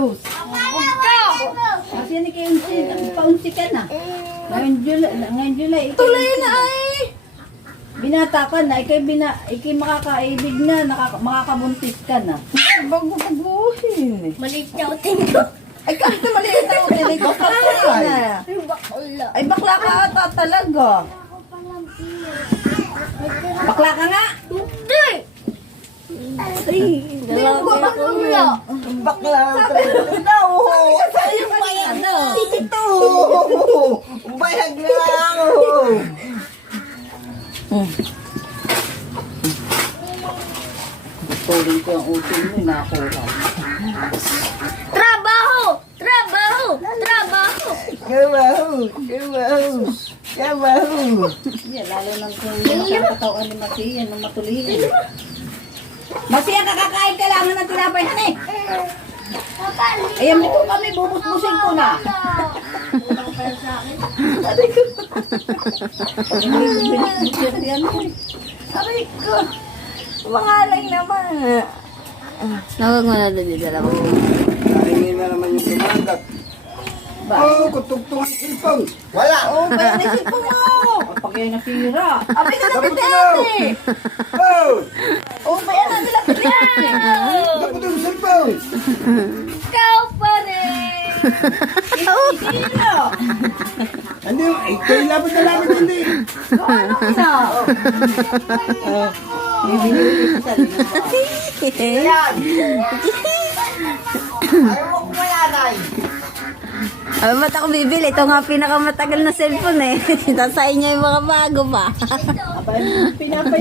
Diyos. Kasi yan paunsi ka na. Ngayon July. Tuloy na ay. Binata ka na, ikay makakaibig na, makakabuntis ka na. Bago baguhin. Maliit na utin ko. Ay kahit na maliit na utin, ay bakla ka na. Bakla. Ay bakla ka ata talaga. Bakla ka nga! Hindi! Ay, Bakla. Bakla. Ito. Sa'yo pa yan. Ito. Bayag lang. Tuloy ko ang utin mo, nakakura. Trabaho! Trabaho! Trabaho! Kabaho. Kabaho. Kabaho. Yan, lalo nang kung yung katawan ni Masi, yan ang matulihin. Masi, ang kakakain ka lang ng tinapay na eh. Ayan, dito kami, bubus-busin ko na. Aray ko. Mangalang naman. Nawag mo na doon dala mo. Nahingin na naman yung tumanggap. Oh, kutugtong ang cellphone. Wala. Oh, bayan na sipo mo. Pag yan nasira. Abay ka na Dapat kita ikaw. ate. Oh, Oh, bayan na nila kita. dapat yung cellphone. Ikaw pa rin! Sino? Ano yung, ito yung labot na labot hindi. Ano na? Bibili ko sa Ayan. Ayaw mo kumayaray. Ay, ba't ako bibili? Ito nga pinakamatagal na cellphone eh. Tasayin niya yung mga bago pa. pinapay.